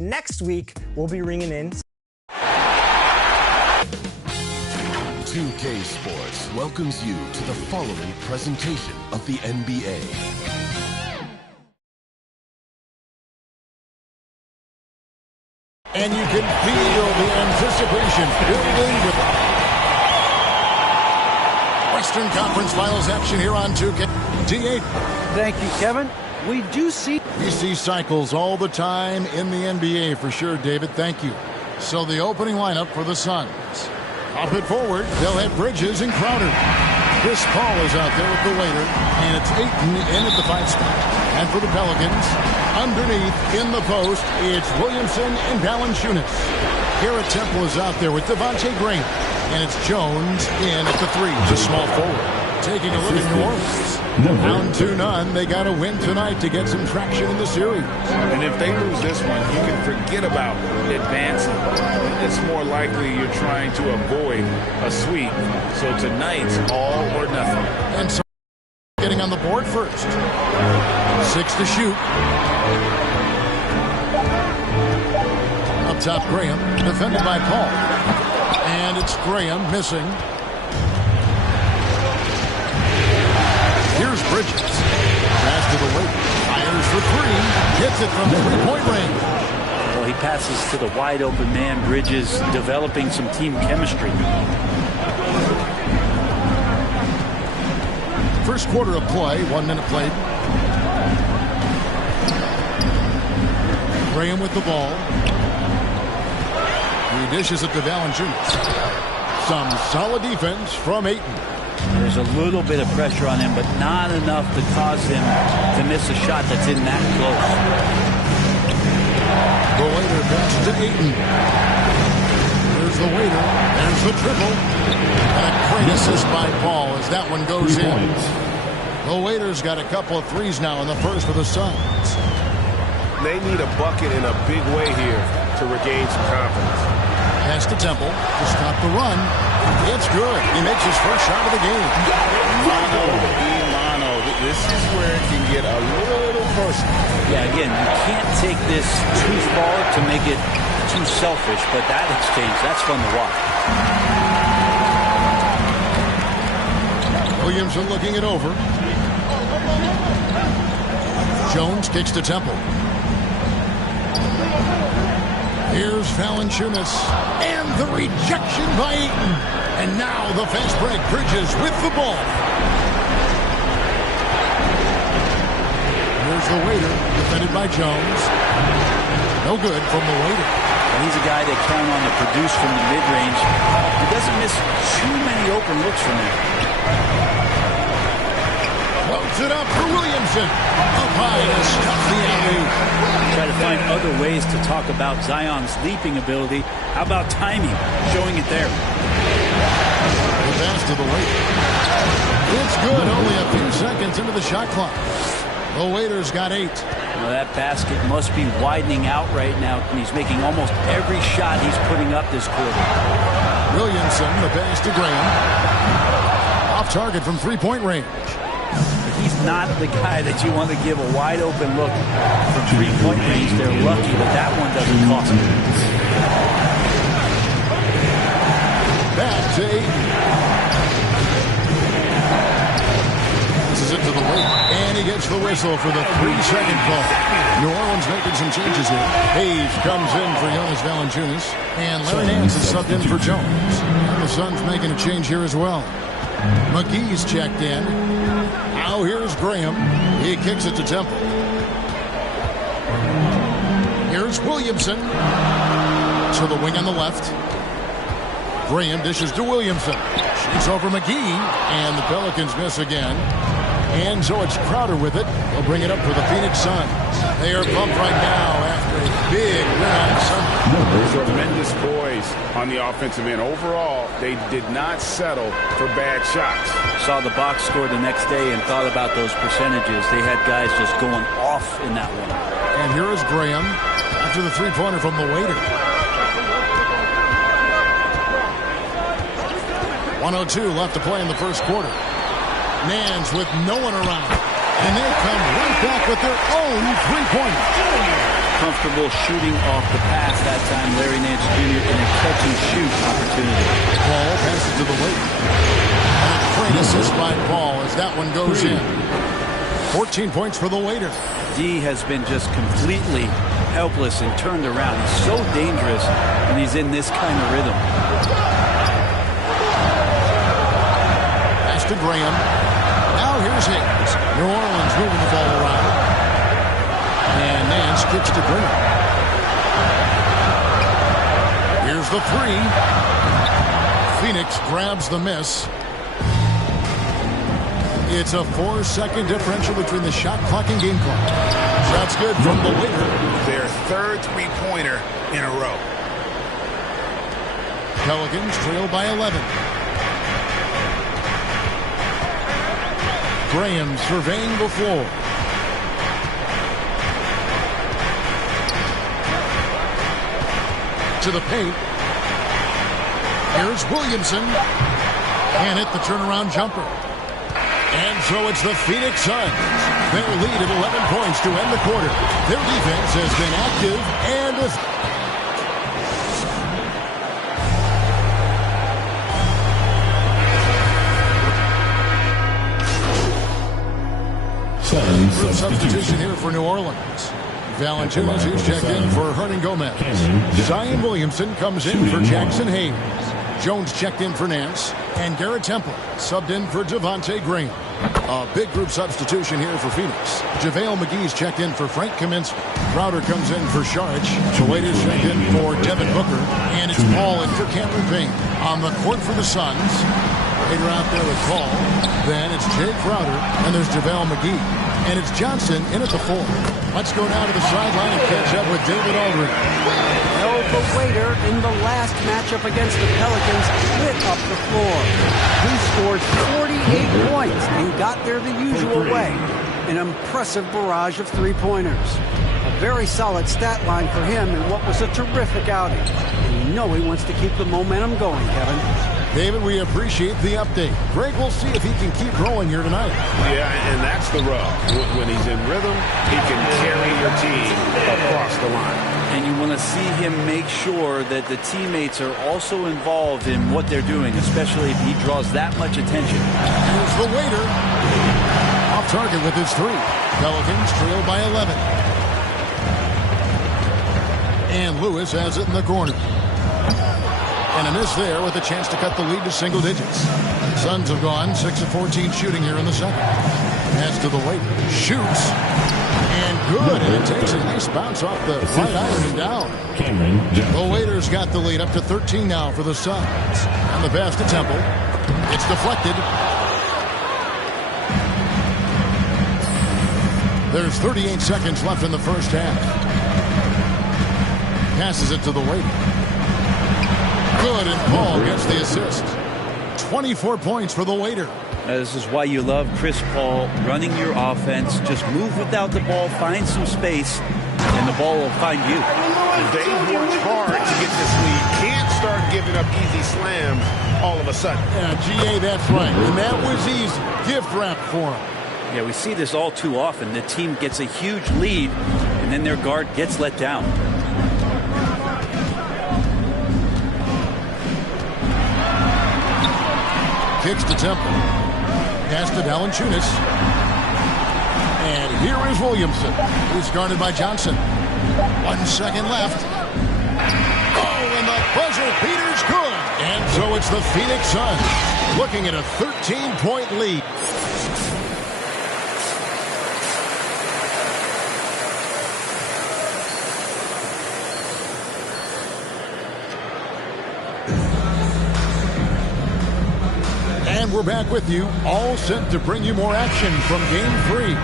Next week, we'll be ringing in 2K Sports welcomes you to the following presentation of the NBA. And you can feel the anticipation building with Western Conference Finals action here on 2K. D8. Thank you, Kevin. We see cycles all the time in the NBA for sure, David. Thank you. So the opening lineup for the Suns. Up it forward, they'll have Bridges and Crowder. Chris Paul is out there with the waiter, and it's Ayton in at the 5 spot. And for the Pelicans, underneath in the post, it's Williamson and Valanciunas. Garrett Temple is out there with Devontae Graham, and it's Jones in at the 3. The small forward. Taking a look at New Orleans. Down 2-0. They got to win tonight to get some traction in the series. And if they lose this one, you can forget about advancing. It's more likely you're trying to avoid a sweep. So tonight's all or nothing. And so getting on the board first. 6 to shoot. Up top, Graham, defended by Paul. And it's Graham missing. Here's Bridges. Pass to the lane. Fires for 3. Hits it from 3-point range. Well, he passes to the wide open man. Bridges developing some team chemistry. First quarter of play. 1 minute played. Graham with the ball. He dishes it to Valanciunas. Some solid defense from Ayton. There's a little bit of pressure on him, but not enough to cause him to miss a shot that's in that close. The waiter passes to Ayton. There's the waiter. There's the triple. And a great assist by Paul as that one goes in. The waiter's got a couple of threes now in the first for the Suns. They need a bucket in a big way here to regain some confidence. Pass to Temple to stop the run. It's good. He makes his first shot of the game. Mano. This is where it can get a little personal. Yeah, again, you can't take this too far to make it too selfish, but that exchange, that's fun to watch. Williamson looking it over. Jones kicks to Temple. Here's Valanciunas. And the rejection by Ayton. And now the fast break. Bridges with the ball. Here's the waiter. Defended by Jones. No good from the waiter. And he's a guy they count on to produce from the mid-range. He doesn't miss too many open looks from there. Floats it up for Williamson. Up high to stop the alley. Try to find other ways to talk about Zion's leaping ability. How about timing? Showing it there. The pass to the waiter. It's good. Only a few seconds into the shot clock. The waiter's got 8. Well, that basket must be widening out right now. And he's making almost every shot he's putting up this quarter. Williamson, the pass to Graham. Off target from 3-point range. He's not the guy that you want to give a wide open look from 3-point range. They're lucky, but that one doesn't cost them. Back to Ayton. This is it to the late. And he gets the whistle for the 3-second call. New Orleans making some changes here. Hayes comes in for Jonas Valanciunas. And Larry Nance is subbed in for Jones. And the Suns making a change here as well. McGee's checked in. Now here's Graham. He kicks it to Temple. Here's Williamson. To the wing on the left. Graham dishes to Williamson. Shoots over McGee. And the Pelicans miss again. And so it's Crowder with it. He'll bring it up for the Phoenix Suns. They are pumped right now after a big win on Sunday. Tremendous poise on the offensive end. Overall, they did not settle for bad shots. Saw the box score the next day and thought about those percentages. They had guys just going off in that one. And here is Graham after the 3-pointer from the waiter. 1:02 left to play in the first quarter. Nance with no one around. And they come right back with their own 3-pointer. comfortable shooting off the pass that time. Larry Nance Jr. in a catch-and-shoot opportunity. Paul passes to the Waiter. And a great assist by Paul as that one goes in. 14 points for the Waiter. D has been just completely helpless and turned around. He's so dangerous when he's in this kind of rhythm. Pass to Graham. Now here's Hayes. New Orleans moving the ball around. And Nance kicks to Graham. Here's the three. Phoenix grabs the miss. It's a 4-second differential between the shot clock and game clock. Shot's good from the Waiter. Their third three-pointer in a row. Pelicans trail by 11. Graham surveying the floor. To the paint. Here's Williamson. Can't hit the turnaround jumper. And so it's the Phoenix Suns. Their lead at 11 points to end the quarter. Their defense has been active and substitution here for New Orleans. Valanciunas is checked in for Hernan Gomez. Zion Williamson comes in for Jackson Hayes. Jones checked in for Nance. And Garrett Temple subbed in for Devontae Graham. A big group substitution here for Phoenix. JaVale McGee's checked in for Frank Kaminsky. Crowder comes in for Saric. Shalata's checked in for Devin Booker. And it's Paul in for Cameron Payne. On the court for the Suns. Later out there with Paul. Then it's Jay Crowder. And there's JaVale McGee. And it's Johnson in at the 4. Let's go down to the sideline and catch up with David Aldridge. Held the Waiter in the last matchup against the Pelicans lit up the floor. He scored 48 points and got there the usual way. An impressive barrage of three-pointers. A very solid stat line for him in what was a terrific outing. And you know he wants to keep the momentum going, Kevin. David, we appreciate the update. Greg, we'll see if he can keep rolling here tonight. Yeah, and that's the rub. When he's in rhythm, he can carry your team across the line. And you want to see him make sure that the teammates are also involved in what they're doing, especially if he draws that much attention. Here's the Waiter. Off target with his 3. Pelicans trail by 11. And Lewis has it in the corner. And a miss there with a chance to cut the lead to single digits. Suns have gone 6 of 14 shooting here in the second. Pass to the Waiter. Shoots. And good. And it takes a nice bounce off the right iron and down. The Waiter's got the lead up to 13 now for the Suns. And the pass to Temple. It's deflected. There's 38 seconds left in the first half. Passes it to the Waiter. Good, and Paul gets the assist. 24 points for the Waiter. This is why you love Chris Paul running your offense. Just move without the ball, find some space, and the ball will find you. They worked hard to get this lead. Can't start giving up easy slams all of a sudden. Yeah, GA, that's right. And that was easy. Gift wrap for him. Yeah, we see this all too often. The team gets a huge lead, and then their guard gets let down. Kicks to Temple. Pass to Valanciunas. And here is Williamson. He's guarded by Johnson. 1 second left. Oh, and the buzzer beater's good. And so it's the Phoenix Suns looking at a 13-point lead. And we're back with you, all set to bring you more action from Game 3.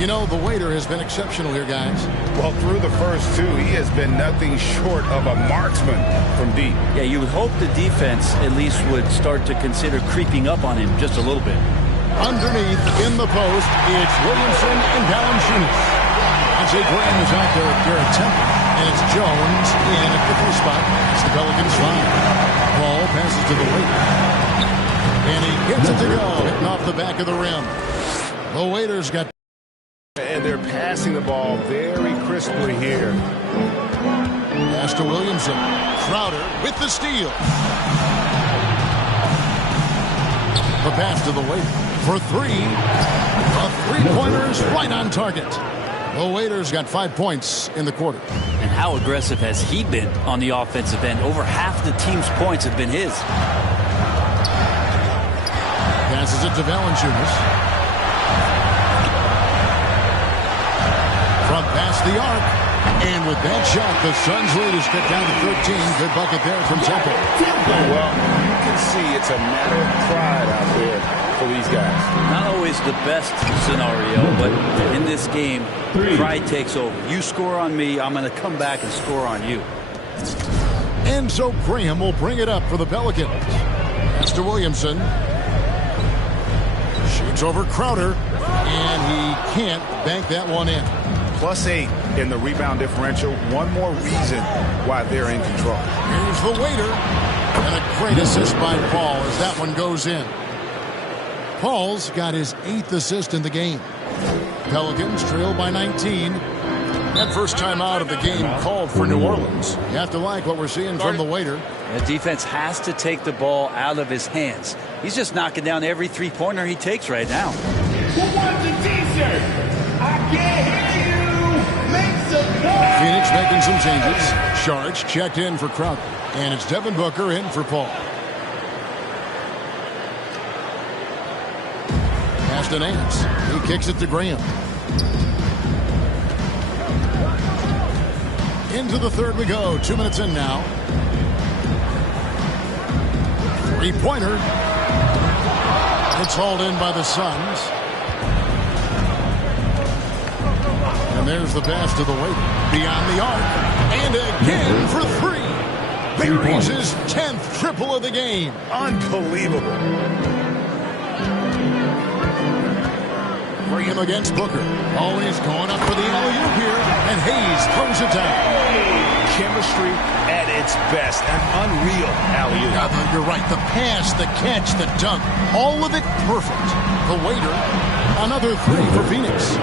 You know, the Waiter has been exceptional here, guys. Well, through the first 2, he has been nothing short of a marksman from deep. Yeah, you would hope the defense at least would start to consider creeping up on him just a little bit. Underneath, in the post, it's Williamson and Valanciunas. And Jay Graham is out there with Garrett Temple. And it's Jones in at the 3 spot. It's the Pelicans 5. Ball passes to the Waiter. And he gets it to go, hitting off the back of the rim. The Waiter's got And they're passing the ball very crisply here. Pass to Williamson. Crowder with the steal. The pass to the Waiter for three. The three-pointers right on target. The Waiters got 5 points in the quarter. And how aggressive has he been on the offensive end? Over half the team's points have been his. Passes it to Valanciunas. From past the arc. And with that shot, the Suns' lead is cut down to 13. Good bucket there from Temple. Well, you can see it's a matter of pride out there for these guys. Not always the best scenario, but in this game, pride takes over. You score on me, I'm going to come back and score on you. And so Graham will bring it up for the Pelicans. Pass to Williamson. Shoots over Crowder. And he can't bank that one in. +8 in the rebound differential. One more reason why they're in control. Here's the Waiter. And a great assist by Paul as that one goes in. Paul's got his 8th assist in the game. Pelicans trail by 19. That first time out of the game called for New Orleans. You have to like what we're seeing from the Waiter. The defense has to take the ball out of his hands. He's just knocking down every three-pointer he takes right now. Who wants a t-shirt? I can't hear you. Make some noise. Phoenix making some changes. Sharge checked in for Crowder. And it's Devin Booker in for Paul. Pass to Nance. He kicks it to Graham. Into the third we go. 2 minutes in now. Three-pointer. It's hauled in by the Suns. And there's the pass to the Waiter. Beyond the arc. And again for three. Buries his 10th triple of the game. Unbelievable. Graham against Booker. Always going up for the alley-oop here. And Hayes throws it down. Chemistry at its best. An unreal alley-oop. Yeah, you're right. The pass, the catch, the dunk. All of it perfect. The Waiter. Another three for Phoenix.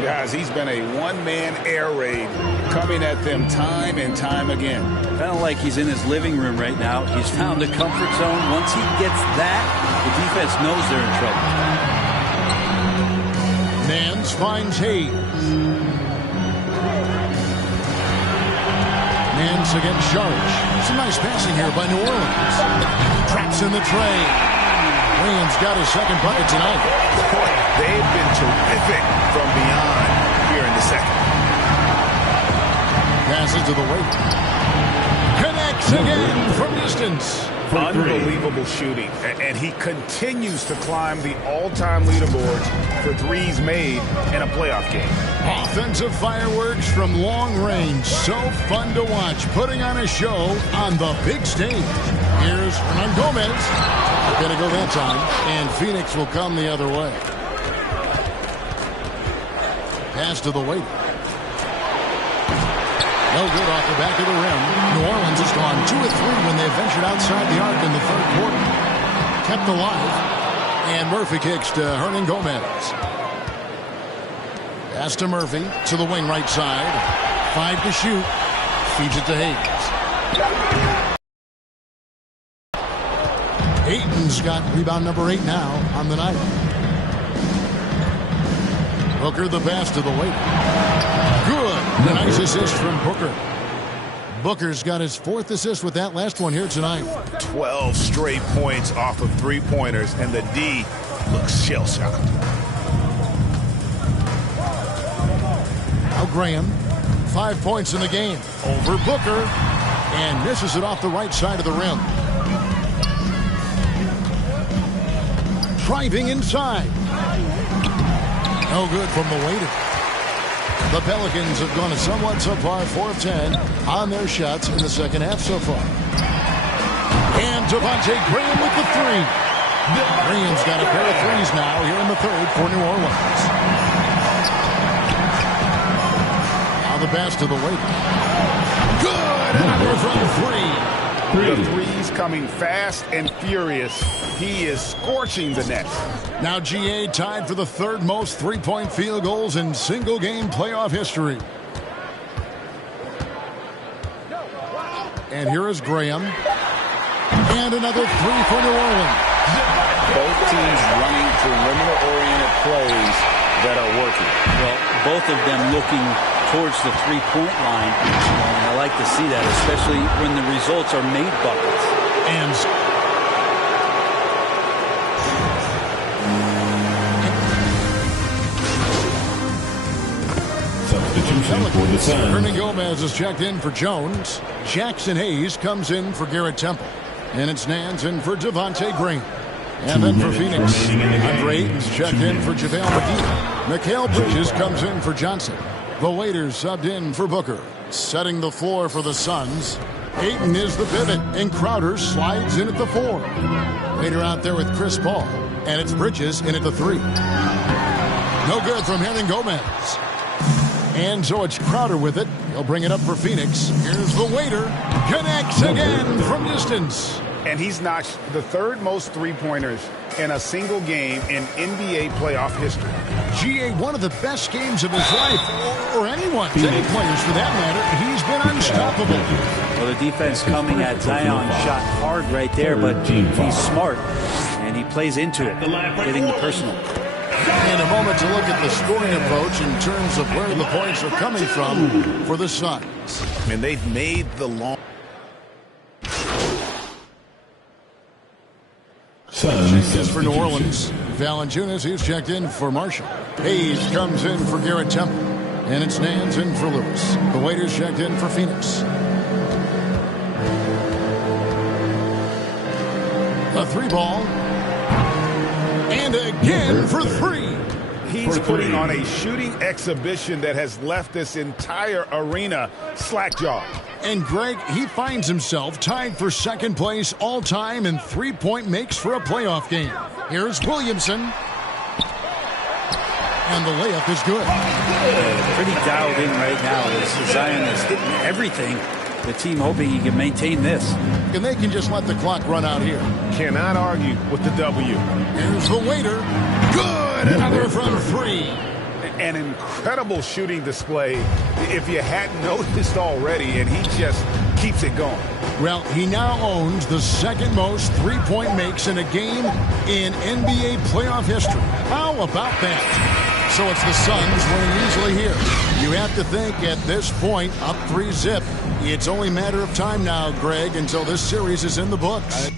Guys, he's been a one-man air raid coming at them time and time again. Kind of like he's in his living room right now. He's found a comfort zone. Once he gets that, the defense knows they're in trouble. Nance finds Hayes. Nance against Sharge. Some nice passing here by New Orleans. Traps in the tray. Williams got his second bucket tonight. Boy, they've been terrific from beyond here in the second. Passes to the Waiter. Connects again from distance. Unbelievable shooting. And he continues to climb the all-time leaderboards for threes made in a playoff game. Offensive fireworks from long range. So fun to watch. Putting on a show on the big stage. Here's Hernan Gomez. Gonna go that time. And Phoenix will come the other way. Pass to the Waiter. No good off the back of the rim. New Orleans has gone 2 of 3 when they ventured outside the arc in the third quarter. Kept alive. And Murphy kicks to Hernan Gomez. Pass to Murphy to the wing right side. 5 to shoot. Feeds it to Hayes. Ayton's got rebound number 8 now on the night. Booker the pass to the Waiter. Good. Nice assist from Booker. Booker's got his 4th assist with that last one here tonight. 12 straight points off of three-pointers, and the D looks shell-shocked. Now Graham, 5 points in the game. Over Booker, and misses it off the right side of the rim. Driving inside. No good from the Waiter. The Pelicans have gone a somewhat subpar 4 of 10 on their shots in the second half so far. And Devontae Graham with the three. Graham's got a pair of threes now here in the third for New Orleans. Now the pass to the Waiter. Good! Another from 3. The threes coming fast and furious. He is scorching the net. Now GA tied for the third most three-point field goals in single-game playoff history. And here is Graham. And another three for New Orleans. Both teams running perimeter-oriented plays that are working. Well, both of them looking towards the three-point line. And I like to see that, especially when the results are made buckets. And substitution for the Suns. Ernie Gomez is checked in for Jones. Jackson Hayes comes in for Garrett Temple. And it's Nance in for Devontae Green. And then for Phoenix, Andre Ayton's checked in for JaVale McGee. Mikal Bridges comes in for Johnson. The waiters subbed in for Booker. Setting the floor for the Suns. Ayton is the pivot, and Crowder slides in at the 4. Later out there with Chris Paul. And it's Bridges in at the 3. No good from Hernan Gomez. And so it's Crowder with it. He'll bring it up for Phoenix. Here's the waiter. Connects again from distance. And he's notched the third most three-pointers in a single game in NBA playoff history. GA, one of the best games of his life, or anyone's, any players for that matter. He's been unstoppable. Well, the defense coming at Zion shot hard right there, but he's smart, and he plays into it, getting the personal. And a moment to look at the scoring approach in terms of where the points are coming from for the Suns. And they've made the long... Changes for New Orleans. Valanciunas, he's checked in for Marshall. Hayes comes in for Garrett Temple. And it's Nance in for Lewis. The waiters checked in for Phoenix. A 3-ball. And again for 3. He's putting on a shooting exhibition that has left this entire arena slack-jawed. And Greg, he finds himself tied for second place all-time in three-point makes for a playoff game. Here's Williamson. And the layup is good. Pretty dialed in right now. As Zion is hitting everything. The team hoping he can maintain this. And they can just let the clock run out here. Cannot argue with the W. Here's the waiter. Good! Another from 3. An incredible shooting display, if you hadn't noticed already, and he just keeps it going. Well, he now owns the second most three-point makes in a game in NBA playoff history. How about that? So it's the Suns winning easily here. You have to think at this point, up 3-zip. It's only a matter of time now, Greg, until this series is in the books.